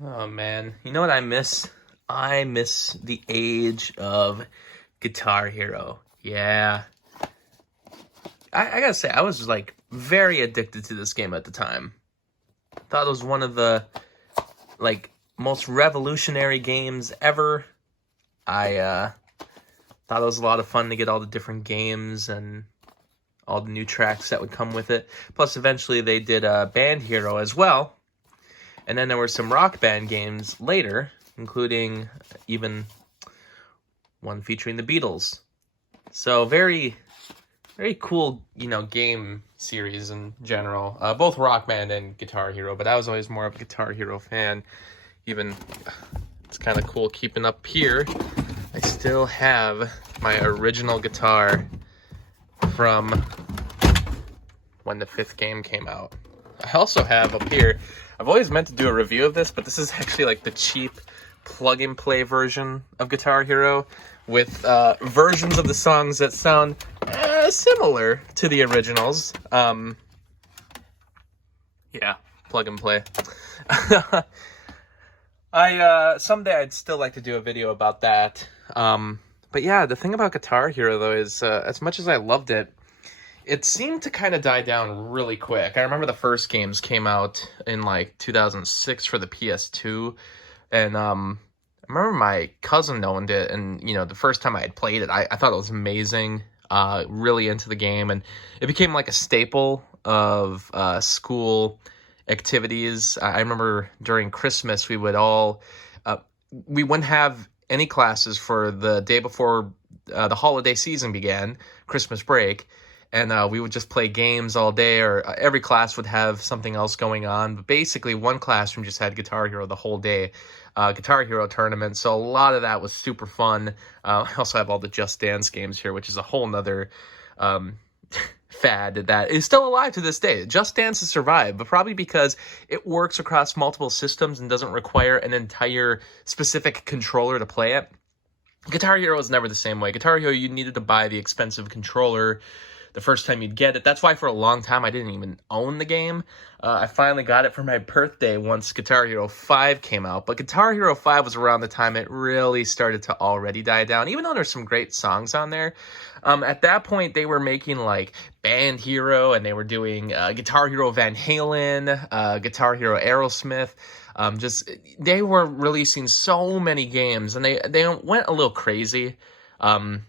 Oh man, you know what I miss? I miss the age of Guitar Hero. Yeah. I gotta say, I was like very addicted to this game at the time. Thought it was one of the like most revolutionary games ever. I thought it was a lot of fun to get all the different games and all the new tracks that would come with it. Plus, eventually they did Band Hero as well. And then there were some Rock Band games later, including even one featuring the Beatles. So very, very cool, game series in general. Both Rock Band and Guitar Hero, but I was always more of a Guitar Hero fan. Even, it's kind of cool keeping up here. I still have my original guitar from when the 5th game came out. I also have up here, I've always meant to do a review of this, but this is actually like the cheap plug-and-play version of Guitar Hero with versions of the songs that sound similar to the originals. Yeah, plug and play. Someday I'd still like to do a video about that. But yeah, the thing about Guitar Hero though is as much as I loved it, it seemed to kind of die down really quick. I remember the first games came out in like 2006 for the PS2, and I remember my cousin owned it, and the first time I had played it, I thought it was amazing. Really into the game, and it became like a staple of school activities. I remember during Christmas we would we wouldn't have any classes for the day before the holiday season began, Christmas break, and we would just play games all day, or every class would have something else going on, but basically one classroom just had Guitar Hero the whole day. Guitar Hero tournament, so a lot of that was super fun. I also have all the Just Dance games here, which is a whole nother fad that is still alive to this day. Just Dance has survived, but probably because it works across multiple systems and doesn't require an entire specific controller to play it. Guitar Hero is never the same way. Guitar Hero, you needed to buy the expensive controller the first time you'd get it. That's why for a long time I didn't even own the game. I finally got it for my birthday once Guitar Hero 5 came out. But Guitar Hero 5 was around the time it really started to already die down, even though there's some great songs on there. At that point, they were making like Band Hero, and they were doing Guitar Hero Van Halen, Guitar Hero Aerosmith. They were releasing so many games, and they went a little crazy.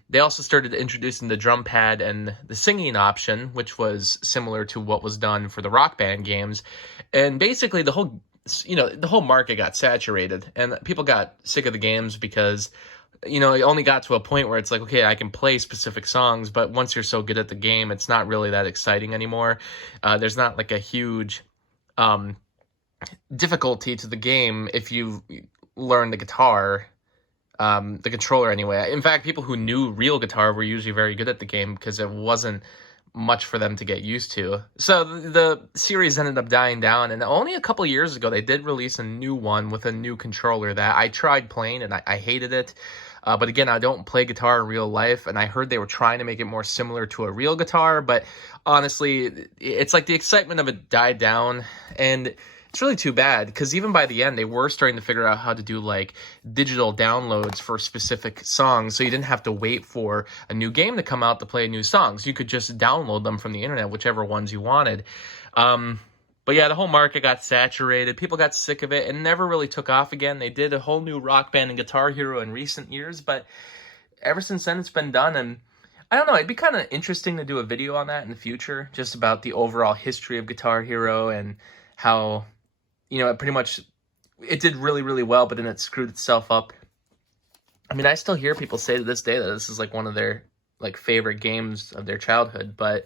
They also started introducing the drum pad and the singing option, which was similar to what was done for the Rock Band games. And basically the whole market got saturated, and people got sick of the games because, it only got to a point where it's like, okay, I can play specific songs, but once you're so good at the game, it's not really that exciting anymore. There's not like a huge difficulty to the game if you learn the guitar. The controller anyway. In fact, people who knew real guitar were usually very good at the game because it wasn't much for them to get used to. So the series ended up dying down, and only a couple years ago they did release a new one with a new controller that I tried playing, and I hated it. But again, I don't play guitar in real life, and I heard they were trying to make it more similar to a real guitar, but honestly, it's like the excitement of it died down, and it's really too bad, because even by the end, they were starting to figure out how to do like digital downloads for specific songs, so you didn't have to wait for a new game to come out to play new songs. You could just download them from the internet, whichever ones you wanted. But yeah, the whole market got saturated. People got sick of it and never really took off again. They did a whole new Rock Band and Guitar Hero in recent years, but ever since then, it's been done. And I don't know, it'd be kind of interesting to do a video on that in the future, just about the overall history of Guitar Hero and how, it did really, really well, but then it screwed itself up. I mean, I still hear people say to this day that this is like one of their like favorite games of their childhood, but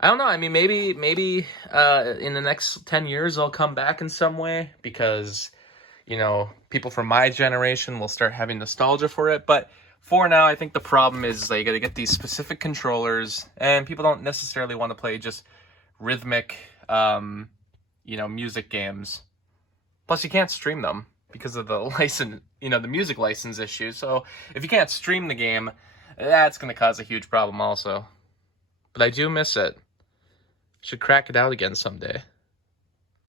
I don't know. I mean, maybe in the next 10 years I'll come back in some way because, people from my generation will start having nostalgia for it. But for now, I think the problem is you got to get these specific controllers, and people don't necessarily want to play just rhythmic, music games. Plus, you can't stream them because of the license, the music license issue. So if you can't stream the game, that's going to cause a huge problem also. But I do miss it. Should crack it out again someday.